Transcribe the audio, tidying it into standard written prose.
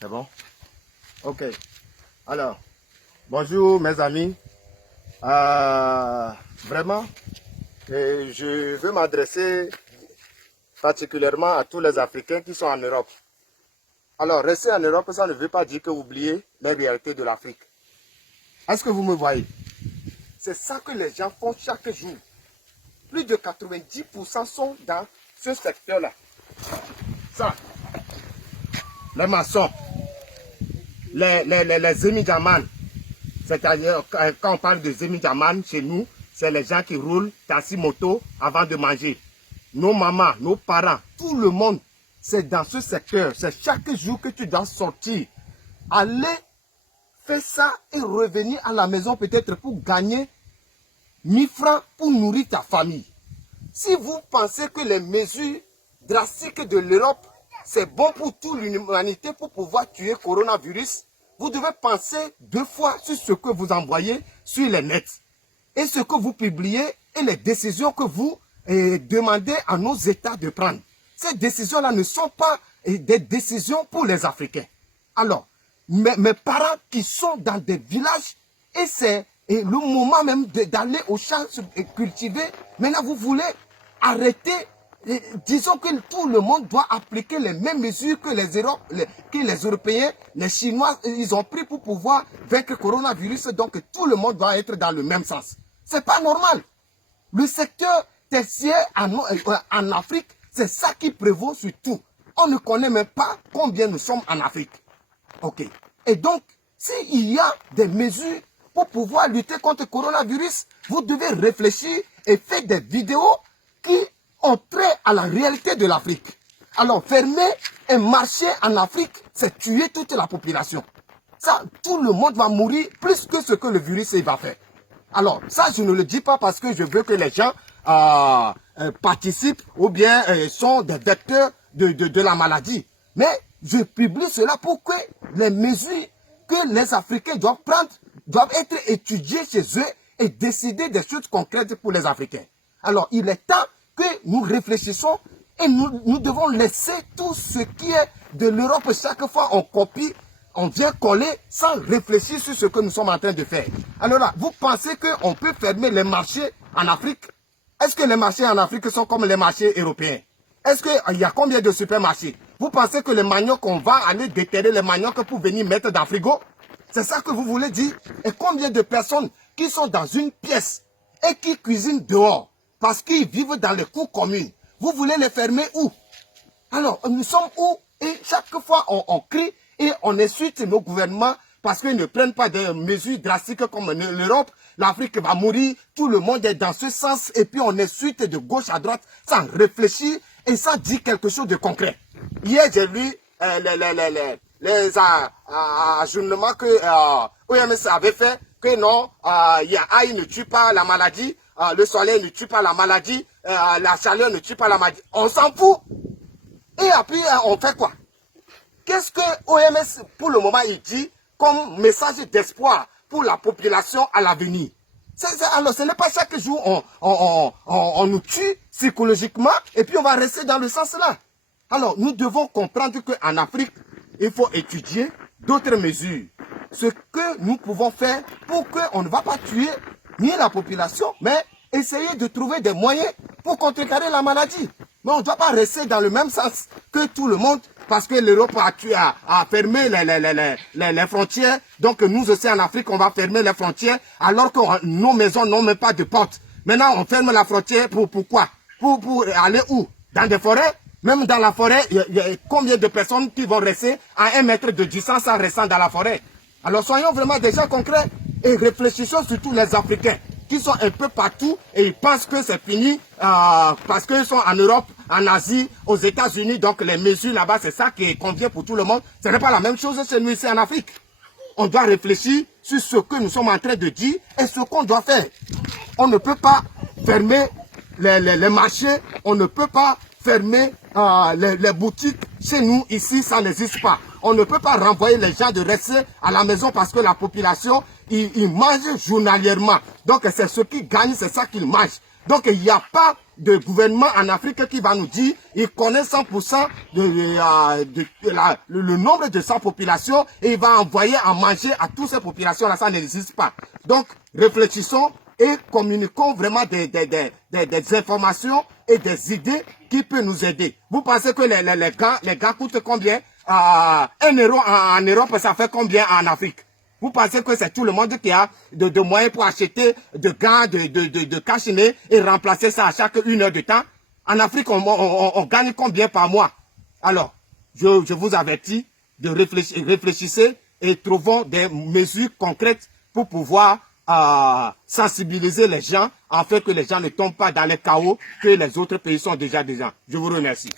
C'est bon? Ok. Alors, bonjour mes amis. Vraiment, je veux m'adresser particulièrement à tous les Africains qui sont en Europe. Alors, rester en Europe, ça ne veut pas dire que vous oubliez les réalités de l'Afrique. Est-ce que vous me voyez? C'est ça que les gens font chaque jour. Plus de 90% sont dans ce secteur-là. Ça, les maçons, les Zemi-Djaman, c'est-à-dire quand on parle de Zemi-Djaman, chez nous, c'est les gens qui roulent taxi-moto avant de manger. Nos mamans, nos parents, tout le monde, c'est dans ce secteur. C'est chaque jour que tu dois sortir. Aller faire ça et revenir à la maison peut-être pour gagner 1000 francs pour nourrir ta famille. Si vous pensez que les mesures drastiques de l'Europe, c'est bon pour toute l'humanité pour pouvoir tuer le coronavirus, vous devez penser 2 fois sur ce que vous envoyez sur les nets et ce que vous publiez et les décisions que vous demandez à nos États de prendre. Ces décisions-là ne sont pas des décisions pour les Africains. Alors, mes parents qui sont dans des villages, et c'est le moment même d'aller aux champs cultiver, maintenant vous voulez arrêter. Disons que tout le monde doit appliquer les mêmes mesures que les Européens, les Chinois, ils ont pris pour pouvoir vaincre le coronavirus. Donc tout le monde doit être dans le même sens. C'est pas normal. Le secteur tertiaire en Afrique, c'est ça qui prévaut sur tout. On ne connaît même pas combien nous sommes en Afrique. Ok. Et donc, s'il y a des mesures pour pouvoir lutter contre le coronavirus, vous devez réfléchir et faire des vidéos qui ont trait à la réalité de l'Afrique. Alors, fermer un marché en Afrique, c'est tuer toute la population. Ça, tout le monde va mourir plus que ce que le virus va faire. Alors, ça, je ne le dis pas parce que je veux que les gens participent ou bien sont des vecteurs de la maladie. Mais je publie cela pour que les mesures que les Africains doivent prendre doivent être étudiées chez eux et décider des choses concrètes pour les Africains. Alors, il est temps que nous réfléchissons et nous devons laisser tout ce qui est de l'Europe. Chaque fois, on copie, on vient coller sans réfléchir sur ce que nous sommes en train de faire. Alors là, vous pensez qu'on peut fermer les marchés en Afrique? Est-ce que les marchés en Afrique sont comme les marchés européens? Est-ce qu'il y a combien de supermarchés? Vous pensez que les maniocs, on va aller déterrer les maniocs pour venir mettre dans le frigo? C'est ça que vous voulez dire? Et combien de personnes qui sont dans une pièce et qui cuisinent dehors parce qu'ils vivent dans les cours communes? Vous voulez les fermer où? Alors, nous sommes où? Et chaque fois, on crie et on insulte nos gouvernements parce qu'ils ne prennent pas des mesures drastiques comme l'Europe. L'Afrique va mourir, tout le monde est dans ce sens et puis on insulte de gauche à droite sans réfléchir et sans dire quelque chose de concret. Hier, j'ai lu les ajournements que OMS avait fait, que non, AI ne tue pas la maladie, le soleil ne tue pas la maladie, la chaleur ne tue pas la maladie. On s'en fout. Et après, on fait quoi? Qu'est-ce que OMS, pour le moment, il dit comme message d'espoir pour la population à l'avenir? Alors, ce n'est pas chaque jour on nous tue psychologiquement et puis on va rester dans le sens là. Alors, nous devons comprendre qu'en Afrique, il faut étudier d'autres mesures. Ce que nous pouvons faire pour qu'on ne va pas tuer ni la population, mais essayer de trouver des moyens pour contrecarrer la maladie. Mais on ne doit pas rester dans le même sens que tout le monde parce que l'Europe a fermé les frontières. Donc nous aussi en Afrique, on va fermer les frontières alors que nos maisons n'ont même pas de porte. Maintenant, on ferme la frontière pourquoi? Pour aller où? Dans des forêts? Même dans la forêt, il y a combien de personnes qui vont rester à 1 mètre de distance en restant dans la forêt? Alors soyons vraiment des gens concrets et réfléchissons surtout les Africains qui sont un peu partout et ils pensent que c'est fini parce qu'ils sont en Europe, en Asie, aux États-Unis. Donc les mesures là-bas, c'est ça qui convient pour tout le monde. Ce n'est pas la même chose chez nous ici en Afrique. On doit réfléchir sur ce que nous sommes en train de dire et ce qu'on doit faire. On ne peut pas fermer les marchés, on ne peut pas fermer les boutiques. Chez nous, ici, ça n'existe pas. On ne peut pas renvoyer les gens de rester à la maison parce que la population, ils mangent journalièrement. Donc, c'est ce qu'ils gagnent, c'est ça qu'ils mangent. Donc, il n'y a pas de gouvernement en Afrique qui va nous dire il connaît 100% le nombre de sa population et il va envoyer à manger à toutes ces populations-là. Ça n'existe pas. Donc, réfléchissons et communiquons vraiment des informations et des idées qui peuvent nous aider. Vous pensez que les gars coûtent combien? 1 euro en Europe, ça fait combien en Afrique? Vous pensez que c'est tout le monde qui a de moyens pour acheter de gants, de cache-nez et remplacer ça à chaque 1 heure de temps? En Afrique, on gagne combien par mois? Alors, je vous avertis de réfléchissez et trouvons des mesures concrètes pour pouvoir sensibiliser les gens afin que les gens ne tombent pas dans les chaos que les autres pays sont déjà dedans. Je vous remercie.